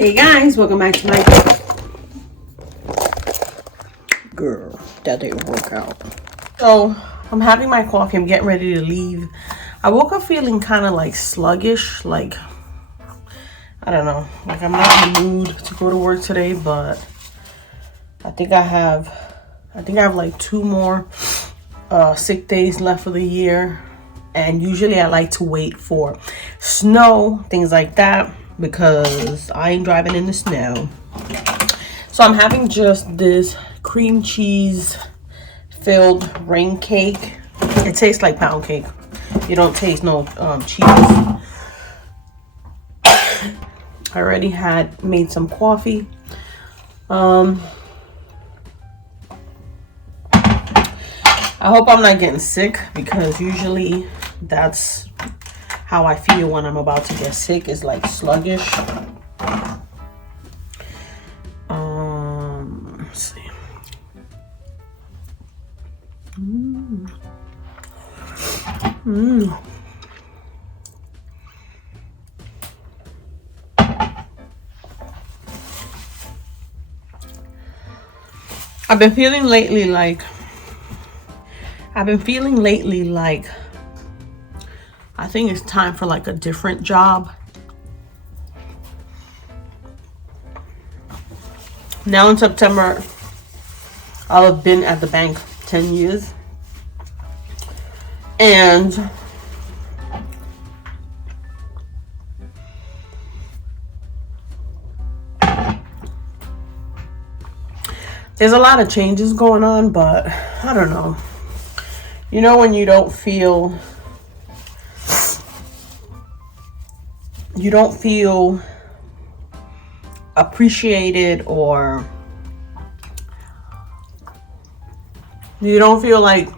Hey guys, welcome back to my girl. That didn't work out. So I'm having my coffee. I'm getting ready to leave. I woke up feeling kind of like sluggish, like I don't know, like I'm not in the mood to go to work today, but I think I have like 2 more sick days left for the year. And usually I like to wait for snow, things like that, because I ain't driving in the snow. So I'm having just this cream cheese filled rain cake. It tastes like pound cake. You don't taste no cheese. I already had made some coffee. I hope I'm not getting sick, because usually that's how I feel when I'm about to get sick, is like sluggish. Let's see. I've been feeling lately like I think it's time for like a different job. Now in September, I'll have been at the bank 10 years. And there's a lot of changes going on, but I don't know. You know, when you don't feel appreciated, or you don't feel like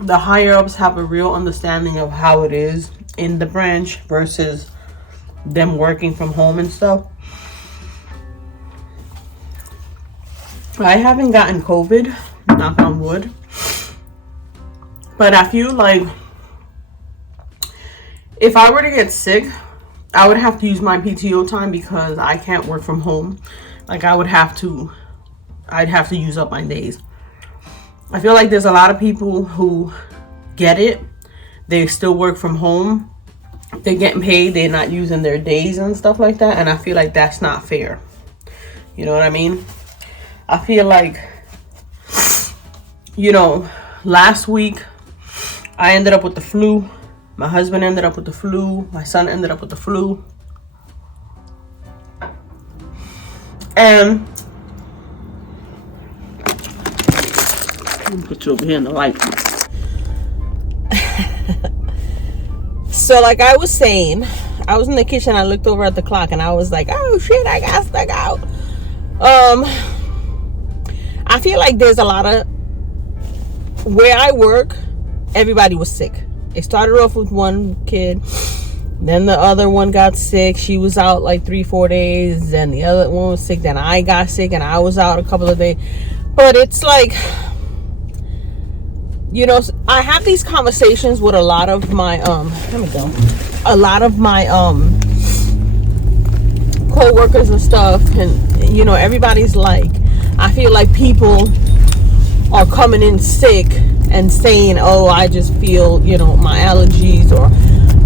the higher ups have a real understanding of how it is in the branch versus them working from home and stuff. I haven't gotten COVID, knock on wood, but I feel like if I were to get sick, I would have to use my PTO time, because I can't work from home. Like I'd have to use up my days. I feel like there's a lot of people who get it. They still work from home. They're getting paid. They're not using their days and stuff like that. And I feel like that's not fair. You know what I mean? I feel like, you know, last week I ended up with the flu. My husband ended up with the flu. My son ended up with the flu. And let me put you over here in the light. So like I was saying, I was in the kitchen. I looked over at the clock and I was like, oh shit, I got stuck out. I feel like there's a lot of, where I work, everybody was sick. It started off with one kid, then the other one got sick. She was out like 3-4 days. Then the other one was sick. Then I got sick and I was out a couple of days. But it's like, you know, I have these conversations with a lot of my co-workers and stuff, and you know, everybody's like, I feel like people are coming in sick and saying, oh, I just feel, you know, my allergies, or,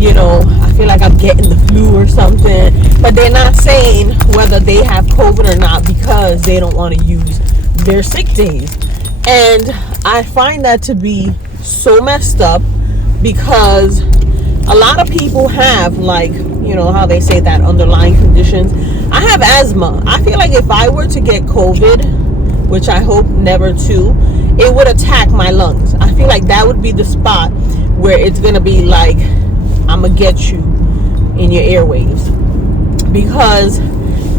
you know, I feel like I'm getting the flu or something. But they're not saying whether they have COVID or not, because they don't want to use their sick days. And I find that to be so messed up, because a lot of people have, like, you know, how they say that underlying conditions. I have asthma. I feel like if I were to get COVID, which I hope never to, it would attack my lungs. I feel like that would be the spot where it's going to be like, I'm going to get you in your airwaves. Because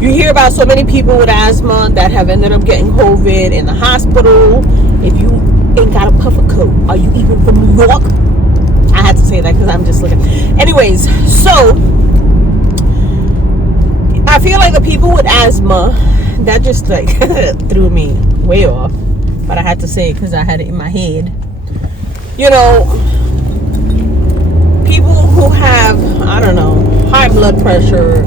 you hear about so many people with asthma that have ended up getting COVID in the hospital. If you ain't got a puffer coat, are you even from New York? I had to say that because I'm just looking. Anyways, so I feel like the people with asthma, that just like threw me way off. But I had to say it because I had it in my head. You know, people who have, I don't know, high blood pressure,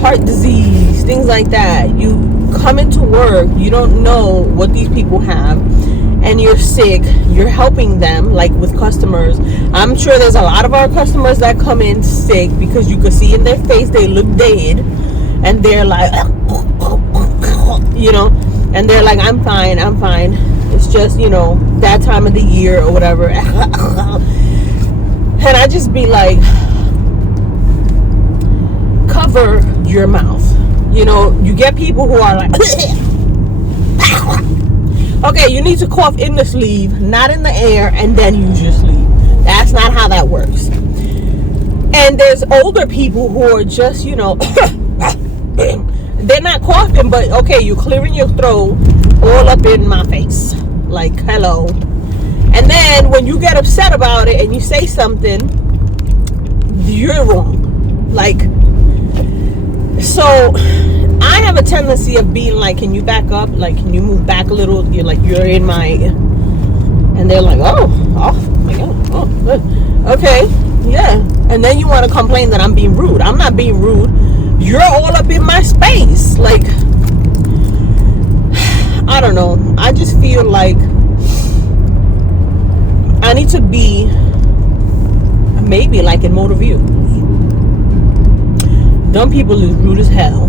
heart disease, things like that. You come into work, you don't know what these people have, and you're sick. You're helping them, like with customers. I'm sure there's a lot of our customers that come in sick because you could see in their face they look dead, and they're like, and they're like, I'm fine. It's just, that time of the year or whatever. And I just be like, cover your mouth. You get people who are like, okay, you need to cough in the sleeve, not in the air, and then use your sleeve. That's not how that works. And there's older people who are just, they're not coughing, but okay, you're clearing your throat all up in my face. Like, hello. And then when you get upset about it and you say something, you're wrong. Like, so I have a tendency of being like, can you back up? Like, can you move back a little? You're like, you're in my, and they're like, oh my God, oh, okay, yeah. And then you want to complain that I'm being rude. I'm not being rude. You're all up in my space. Like, I don't know. I just feel like I need to be maybe like in motor view. Dumb people is rude as hell.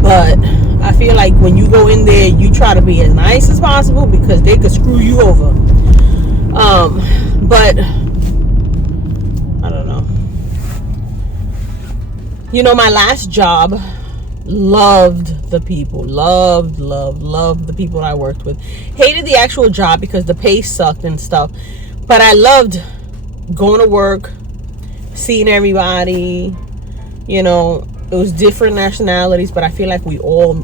But I feel like when you go in there, you try to be as nice as possible because they could screw you over. But I don't know. My last job, loved the people. Loved the people I worked with. Hated the actual job because the pay sucked and stuff. But I loved going to work, seeing everybody. It was different nationalities, but I feel like we all,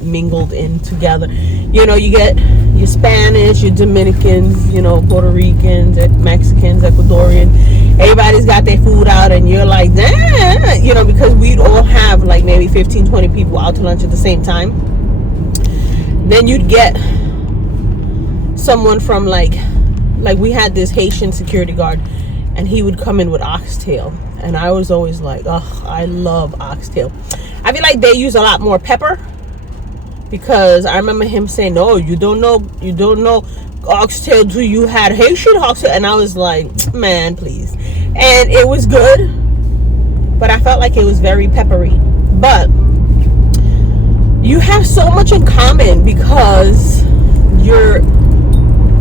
mingled in together. You get your Spanish, your Dominicans, Puerto Ricans, Mexicans, Ecuadorian. Everybody's got their food out, and you're like, damn, because we'd all have like maybe 15, 20 people out to lunch at the same time. Then you'd get someone from like we had this Haitian security guard, and he would come in with oxtail. And I was always like, oh, I love oxtail. I feel like they use a lot more pepper, because I remember him saying, no, you don't know oxtail till you had Haitian oxtail. And I was like, man, please. And it was good, but I felt like it was very peppery. But you have so much in common because you're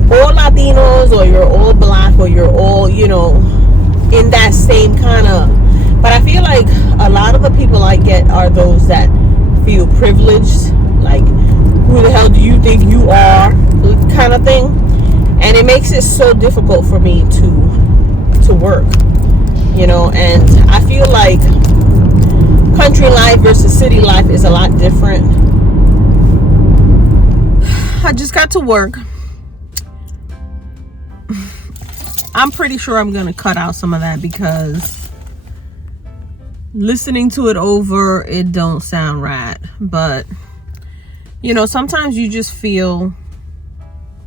all Latinos, or you're all black, or you're all, in that same kind of, but I feel like a lot of the people I get are those that feel privileged, like, who the hell do you think you are, kind of thing. And it makes it so difficult for me to work, and I feel like country life versus city life is a lot different. I just got to work. I'm pretty sure I'm gonna cut out some of that because listening to it over, it don't sound right. But sometimes you just feel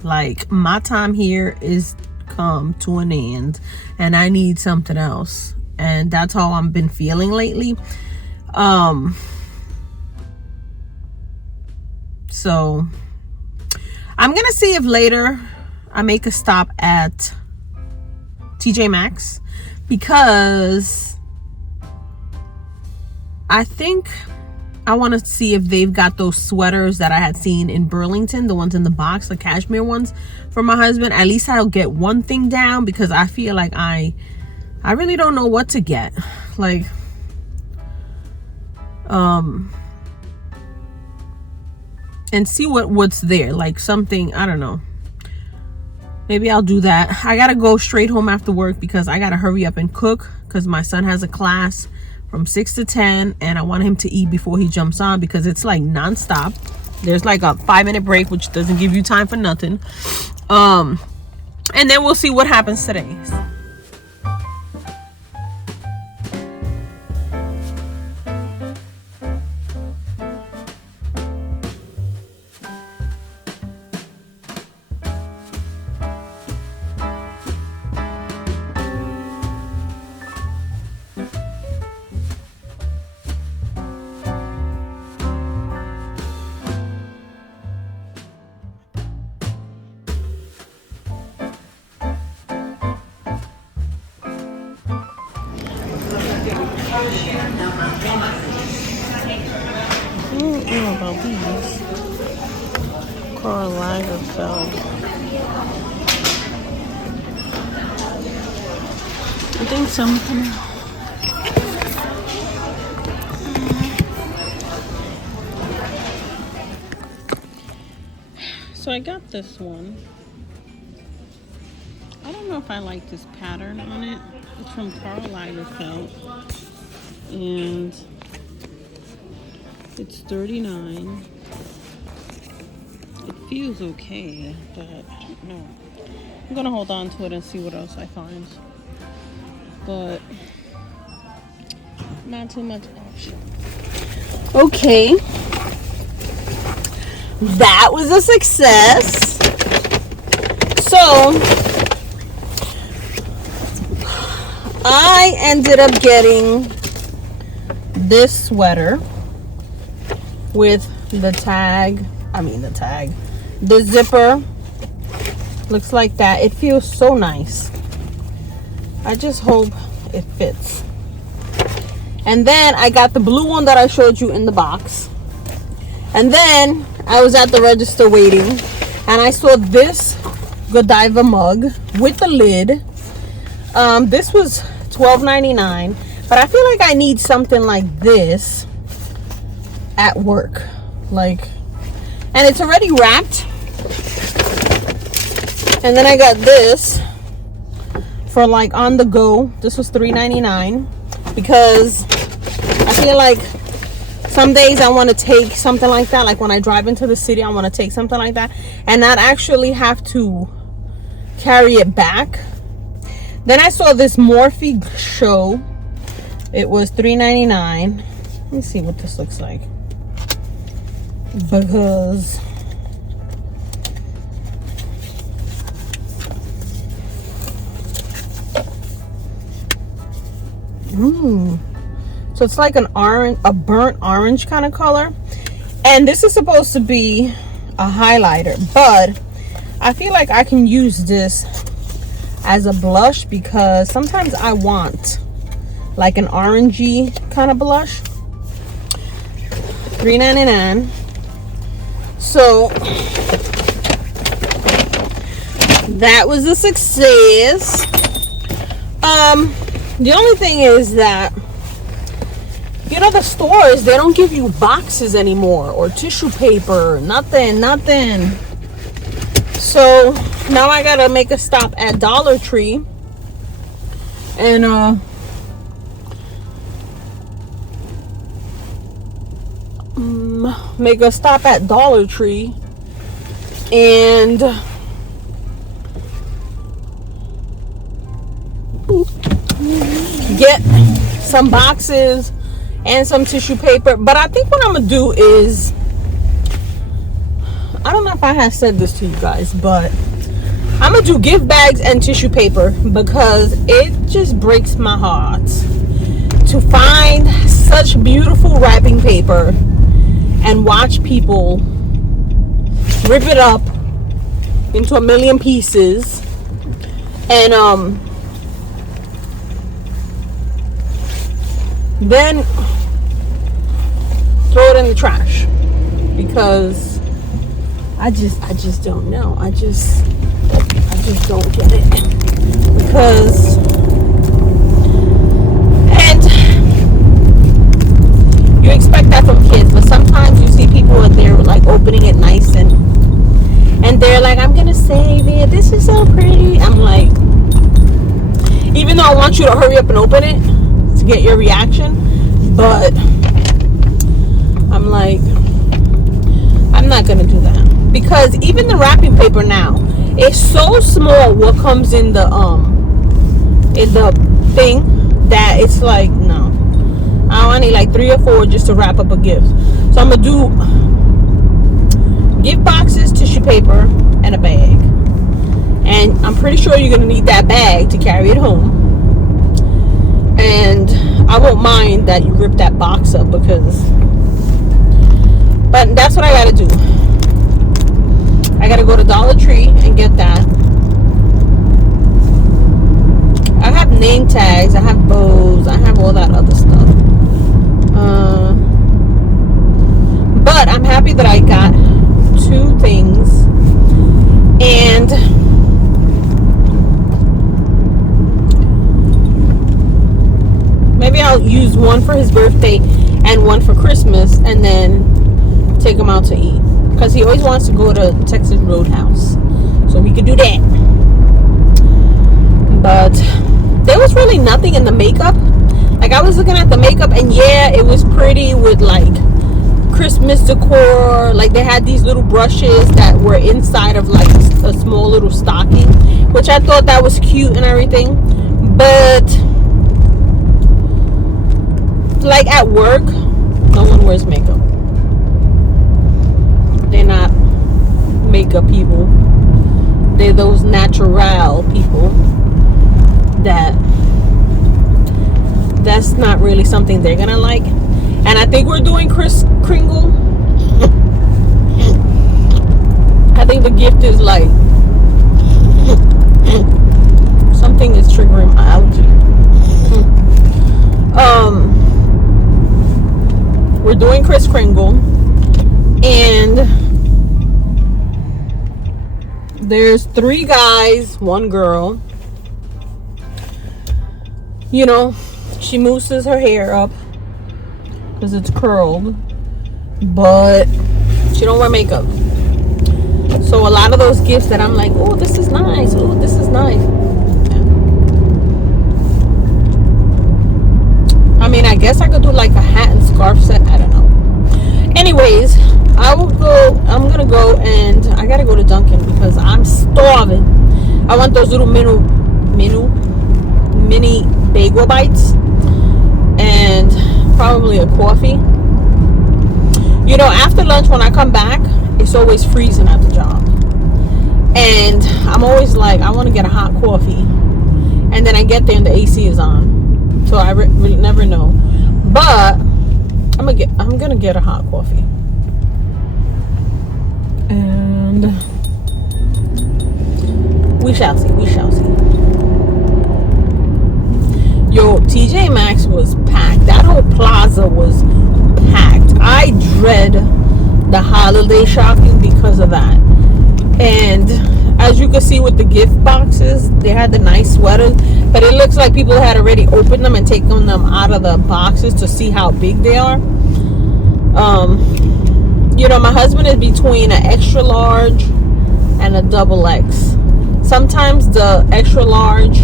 like my time here is come to an end and I need something else. And that's how I've been feeling lately. So I'm gonna see if later I make a stop at TJ Maxx, because I think I want to see if they've got those sweaters that I had seen in Burlington, the ones in the box, the cashmere ones for my husband. At least I'll get one thing down, because I feel like I really don't know what to get. Like, and see what's there, like something, I don't know. Maybe I'll do that. I gotta go straight home after work because I gotta hurry up and cook, because my son has a class from 6 to 10 and I want him to eat before he jumps on, because it's like non-stop. There's like a 5-minute break, which doesn't give you time for nothing. And then we'll see what happens today. don't know about these. Karl Lagerfeld. I think something. So I got this one. I don't know if I like this pattern on it. It's from Karl Lagerfeld. And it's $39. It feels okay, but I don't know. I'm gonna hold on to it and see what else I find. But not too much option. Okay. That was a success. So I ended up getting this sweater with the zipper. Looks like that. It feels so nice. I just hope it fits. And then I got the blue one that I showed you in the box. And then I was at the register waiting, and I saw this Godiva mug with the lid. This was $12.99, but I feel like I need something like this at work, and it's already wrapped. And then I got this for on the go. This was $3.99 because I feel like some days I want to take something like that, like when I drive into the city, I want to take something like that and not actually have to carry it back. Then I saw this Morphe show. It was $3.99. Let me see what this looks like, because so it's like a burnt orange kind of color, and this is supposed to be a highlighter, but I feel like I can use this as a blush because sometimes I want like an orangey kind of blush. $3.99. So that was a success. The only thing is that, the stores, they don't give you boxes anymore or tissue paper, nothing. So now I gotta make a stop at Dollar Tree and and get some boxes and some tissue paper. But I think what I'm gonna do is, I don't know if I have said this to you guys, but I'm gonna do gift bags and tissue paper because it just breaks my heart to find such beautiful wrapping paper and watch people rip it up into a million pieces and then throw it in the trash because I just don't know. I just don't get it, because and you expect that from kids, but sometimes you see people and they're like opening it nice and they're like, I'm gonna save it, this is so pretty. I'm like, even though I want you to hurry up and open it to get your reaction, but I'm like, I'm not gonna do that, because even the wrapping paper now, it's so small what comes in the thing that it's like, no, I need like 3 or 4 just to wrap up a gift. So I'm gonna do gift boxes, tissue paper, and a bag. And I'm pretty sure you're gonna need that bag to carry it home. And I won't mind that you rip that box up, but that's what I gotta do. I gotta go to Dollar Tree and get that. I have name tags, I have bows, I have all that other stuff. But I'm happy that I got 2 things. And maybe I'll use one for his birthday and one for Christmas, and then take him out to eat, because he always wants to go to Texas Roadhouse, so we could do that. But there was really nothing in the makeup. Like, I was looking at the makeup, and yeah, it was pretty with like Christmas decor. Like, they had these little brushes that were inside of like a small little stocking, which I thought that was cute and everything. But like at work, no one wears makeup. They're not makeup people. They're those natural people that's not really something they're gonna like. And I think we're doing Kris Kringle. I think the gift is like something is triggering my allergy. We're doing Kris Kringle, and there's 3 guys, 1 girl. You know, she mousses her hair up because it's curled, but she don't wear makeup. So a lot of those gifts that I'm like, oh, this is nice, oh, this is nice. I mean, I guess I could do like a hat and scarf set. I don't know. Anyways, I'm gonna go, and I gotta go to Dunkin' because I'm starving. I want those little mini bagel bites, and probably a coffee. You know, after lunch when I come back, it's always freezing at the job, and I'm always like, I want to get a hot coffee, and then I get there and the AC is on, so I really never know. But I'm gonna get a hot coffee, and we shall see. Yo, TJ Maxx was packed. That whole plaza was packed. I dread the holiday shopping because of that. And as you can see with the gift boxes, they had the nice sweaters, but it looks like people had already opened them and taken them out of the boxes to see how big they are. You know, my husband is between an extra large and a double X. Sometimes the extra large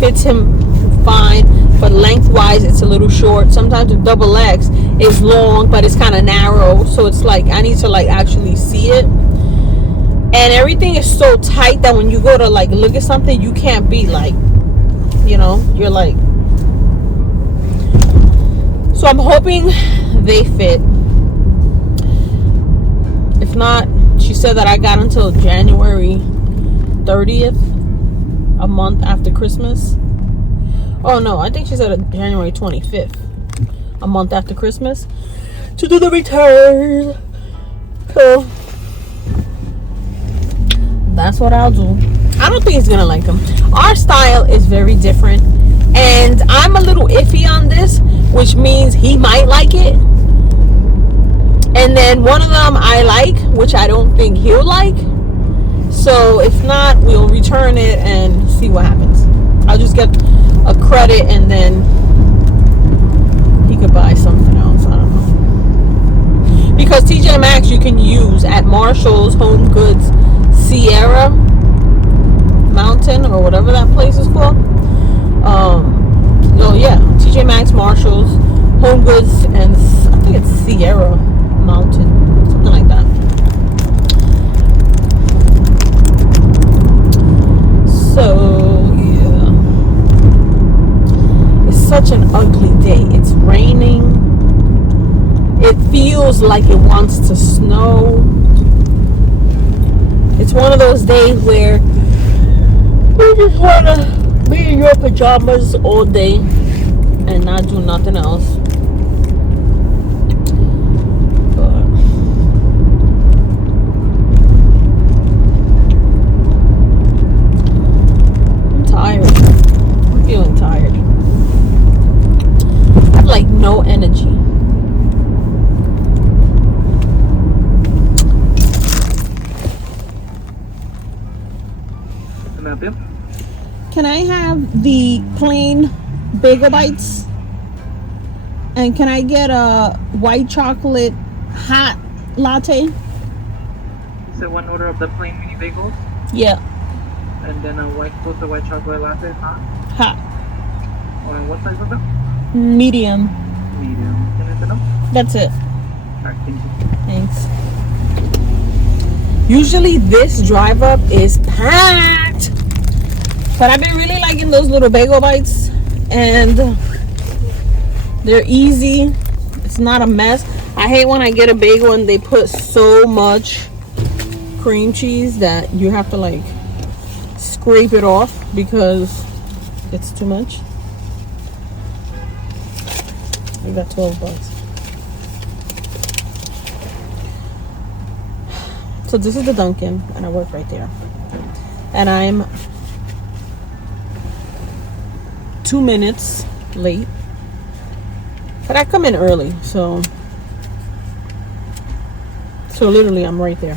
fits him fine, but lengthwise it's a little short. Sometimes the double X is long, but it's kind of narrow, so it's like I need to like actually see it. And everything is so tight that when you go to like look at something, you can't be like, you know, you're like. So I'm hoping they fit. If not, she said that I got until January 30th, a month after Christmas. Oh no, I think she said January 25th, a month after Christmas, to do the return. So that's what I'll do. I don't think he's gonna like them. Our style is very different, and I'm a little iffy on this, which means he might like it, and then one of them I like, which I don't think he'll like. So if not, we'll return it and see what happens. I'll just get a credit, and then he could buy something else. I don't know, because TJ Maxx you can use at Marshall's, Home Goods, Sierra Mountain, or whatever that place is called. So yeah, TJ Maxx, Marshall's, Home Goods, and I think it's Sierra Mountain, something like that. So yeah, it's such an ugly day. It's raining. It feels like it wants to snow. It's one of those days where you just want to be in your pajamas all day and not do nothing else. But I'm tired. I'm feeling tired. I have like no energy. you? Can I have the plain bagel bites? And can I get a white chocolate hot latte? So one order of the plain mini bagels, Yeah, and then a white chocolate latte, hot. hot. Or what size was it? Medium. Medium. Anything else? That's it. Alright, thank you. Thanks. Usually this drive up is packed. But I've been really liking those little bagel bites. And they're easy. It's not a mess. I hate when I get a bagel and they put so much cream cheese that you have to like scrape it off because it's too much. I got 12 bucks. So this is the Dunkin' and I work right there. And I'm 2 minutes late. But I come in early, so literally I'm right there.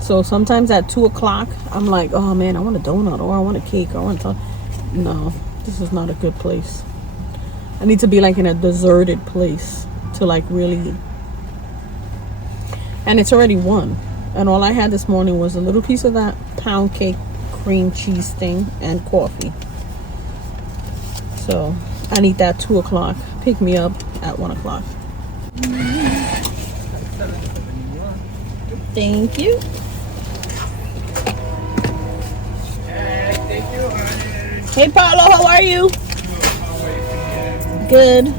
So sometimes at 2 o'clock, I'm like, oh man, I want a donut or I want a cake or I want to. No, this is not a good place. I need to be like in a deserted place to like really. And it's already 1. And all I had this morning was a little piece of that pound cake cream cheese thing and coffee. So I need that 2 o'clock. Pick me up at 1 o'clock. Thank you. Hey Paulo, how are you? Good.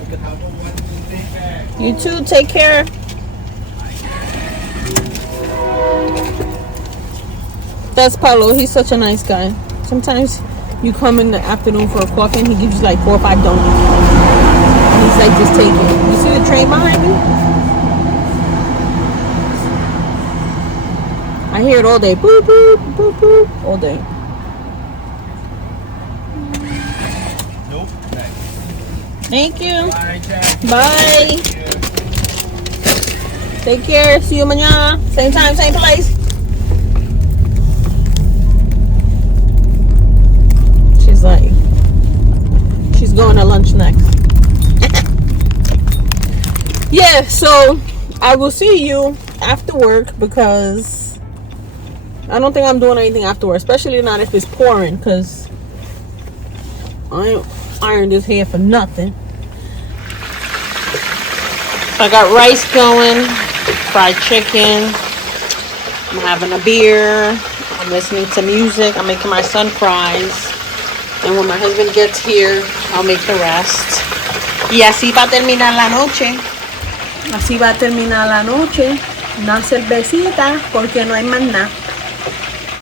You too, take care. That's Paulo, he's such a nice guy. Sometimes you come in the afternoon for a coffee and he gives you like 4 or 5 donuts. And he's like, just take it. You see the train behind me? I hear it all day. Boop, boop, boop, boop. All day. Nope. Thank you. Bye, Jack. Bye. Take care. See you mañana. Same time, same place. She's like, she's going to lunch next. Yeah, so I will see you after work because I don't think I'm doing anything afterwards, especially not if it's pouring, because I ain't ironed this hair for nothing. I got rice going, fried chicken, I'm having a beer, I'm listening to music, I'm making my son fries, and when my husband gets here, I'll make the rest. Y así va a terminar la noche. Así va a terminar la noche. Una cervecita, porque no hay más nada.